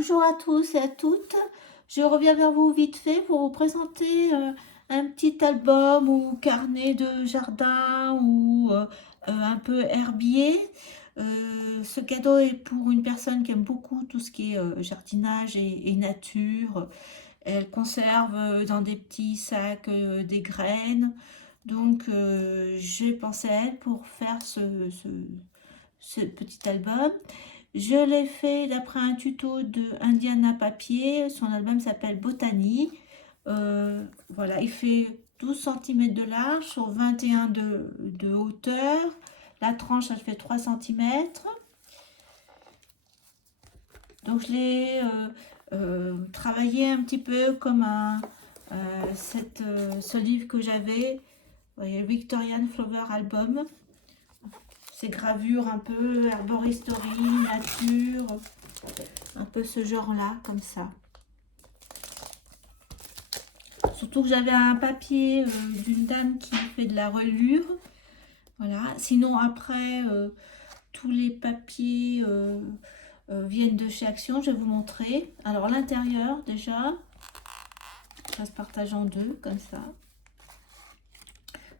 Bonjour à tous et à toutes. Je reviens vers vous vite fait pour vous présenter un petit album ou carnet de jardin ou un peu herbier. Ce cadeau est pour une personne qui aime beaucoup tout ce qui est jardinage et nature. Elle conserve dans des petits sacs des graines. Donc j'ai pensé à elle pour faire ce petit album. Je l'ai fait d'après un tuto de Indiana Papier. Son album s'appelle Botanie. Voilà, il fait 12 cm de large sur 21 de hauteur. La tranche, elle fait 3 cm. Donc je l'ai travaillé un petit peu comme ce livre que j'avais. Vous voyez, Victorian Flower Album. Ces gravures un peu herboristerie, nature, un peu ce genre-là, comme ça. Surtout que j'avais un papier d'une dame qui fait de la reliure. Voilà. Sinon, après, tous les papiers viennent de chez Action. Je vais vous montrer. Alors, l'intérieur, déjà, ça se partage en deux, comme ça.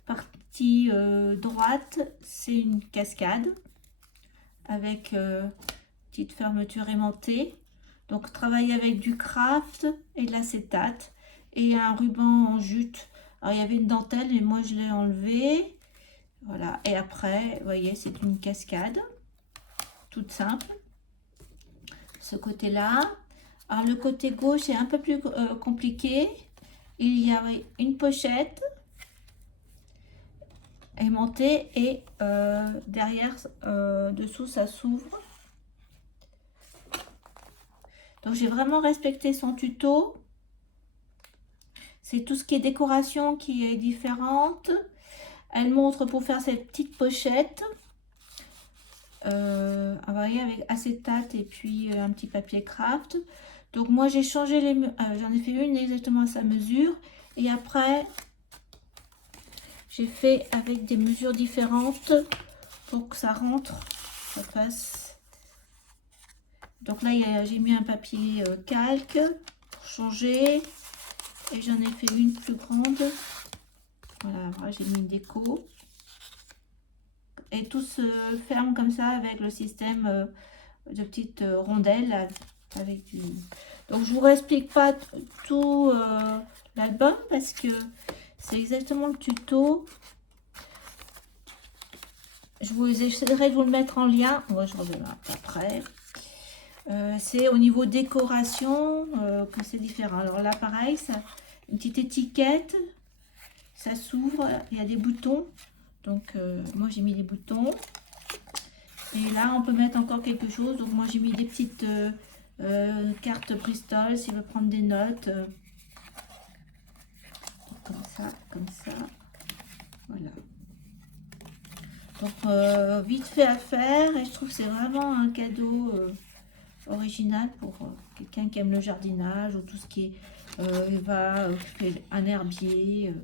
Partie droite, c'est une cascade avec petite fermeture aimantée. Donc travailler avec du craft et de l'acétate et un ruban en jute. Alors il y avait une dentelle mais moi je l'ai enlevé. Voilà, et après vous voyez c'est une cascade toute simple. Ce côté là. Alors le côté gauche est un peu plus compliqué. Il y a une pochette aimantée et derrière dessous ça s'ouvre. Donc j'ai vraiment respecté son tuto. C'est tout ce qui est décoration qui est différente. Elle montre pour faire cette petite pochette. Voyez, avec acétate et puis un petit papier craft. Donc moi j'ai changé les... j'en ai fait une exactement à sa mesure. Et après, j'ai fait avec des mesures différentes pour que ça rentre, ça fasse. Donc là j'ai mis un papier calque pour changer. Et j'en ai fait une plus grande. Voilà, j'ai mis une déco. Et tout se ferme comme ça avec le système de petites rondelles. Avec du... Donc je vous explique pas tout l'album parce que c'est exactement le tuto. J'essaierai de vous le mettre en lien. Moi je reviendrai après. C'est au niveau décoration que c'est différent. Alors là pareil, ça, une petite étiquette. Ça s'ouvre, il y a des boutons. Donc moi j'ai mis des boutons. Et là on peut mettre encore quelque chose. Donc moi j'ai mis des petites cartes Bristol s'il veut prendre des notes. Comme ça. Voilà. Donc vite fait à faire. Et je trouve que c'est vraiment un cadeau original pour quelqu'un qui aime le jardinage ou tout ce qui est un herbier.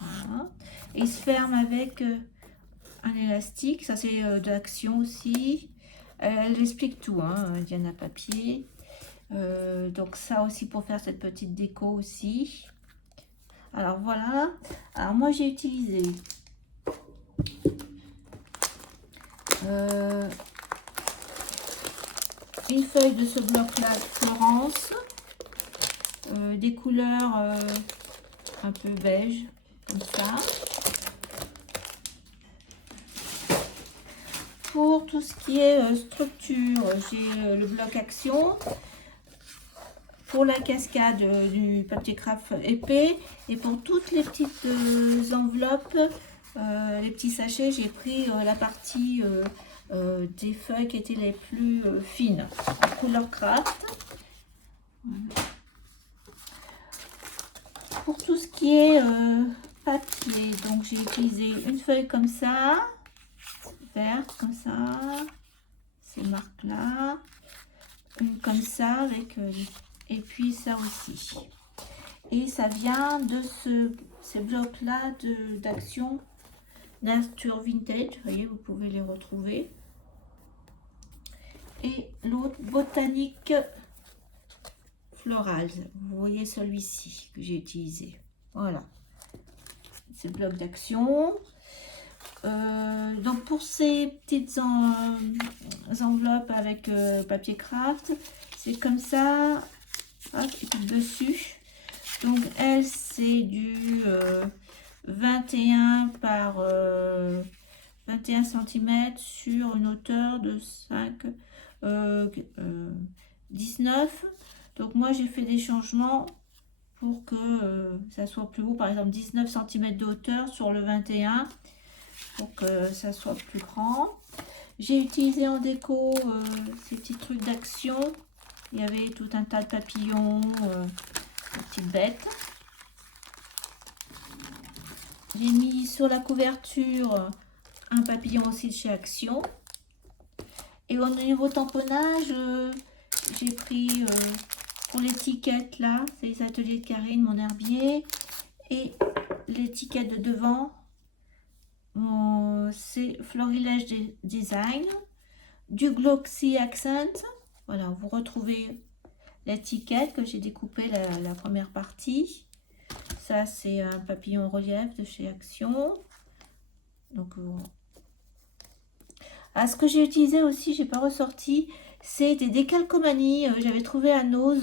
Voilà. Et il se ferme avec un élastique, ça c'est de l'action aussi. Elle explique tout, hein, Diana Papier. Donc ça aussi pour faire cette petite déco aussi. Alors voilà. Alors moi j'ai utilisé une feuille de ce bloc là de Florence, des couleurs un peu beige comme ça. Pour tout ce qui est structure, j'ai le bloc action. Pour la cascade, du papier craft épais. Et pour toutes les petites enveloppes, les petits sachets, j'ai pris la partie des feuilles qui étaient les plus fines, couleur craft. Voilà. Pour tout ce qui est papier, donc j'ai utilisé une feuille comme ça, verte comme ça, ces marques là, une comme ça avec et puis ça aussi. Et ça vient de ces blocs là d'action Nature Vintage. Vous voyez, vous pouvez les retrouver. Et l'autre Botanique floral. Vous voyez celui-ci que j'ai utilisé. Voilà. C'est le bloc d'action. Donc pour ces petites enveloppes avec papier craft, c'est comme ça. Hop, et puis dessus. Donc elle, c'est du 21 par 21 cm sur une hauteur de 19. Donc moi j'ai fait des changements pour que ça soit plus haut, par exemple 19 cm de hauteur sur le 21 pour que ça soit plus grand. J'ai utilisé en déco ces petits trucs d'action. Il y avait tout un tas de papillons, des petites bêtes. J'ai mis sur la couverture un papillon aussi de chez Action. Et au niveau tamponnage, j'ai pris pour l'étiquette là, c'est les ateliers de Karine, mon herbier. Et l'étiquette de devant, c'est Florilège Design, du Glossy Accent. Voilà, vous retrouvez l'étiquette que j'ai découpé la première partie. Ça, c'est un papillon relief de chez Action. Donc, ce que j'ai utilisé aussi, j'ai pas ressorti, c'est des décalcomanies. J'avais trouvé à Nose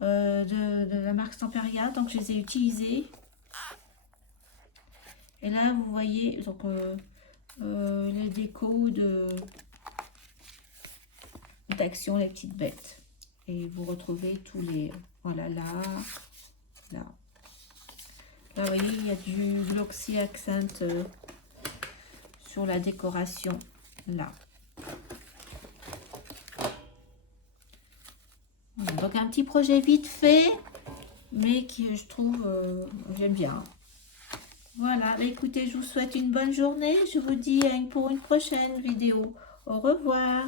de la marque Stamperia, donc je les ai utilisées. Et là, vous voyez donc les décos d'Action, les petites bêtes. Et vous retrouvez tous les... Voilà, là. Là, vous voyez, il y a du Glossy Accent sur la décoration. Là. Donc, un petit projet vite fait, mais qui, je trouve, j'aime bien. Voilà, écoutez, je vous souhaite une bonne journée. Je vous dis pour une prochaine vidéo. Au revoir.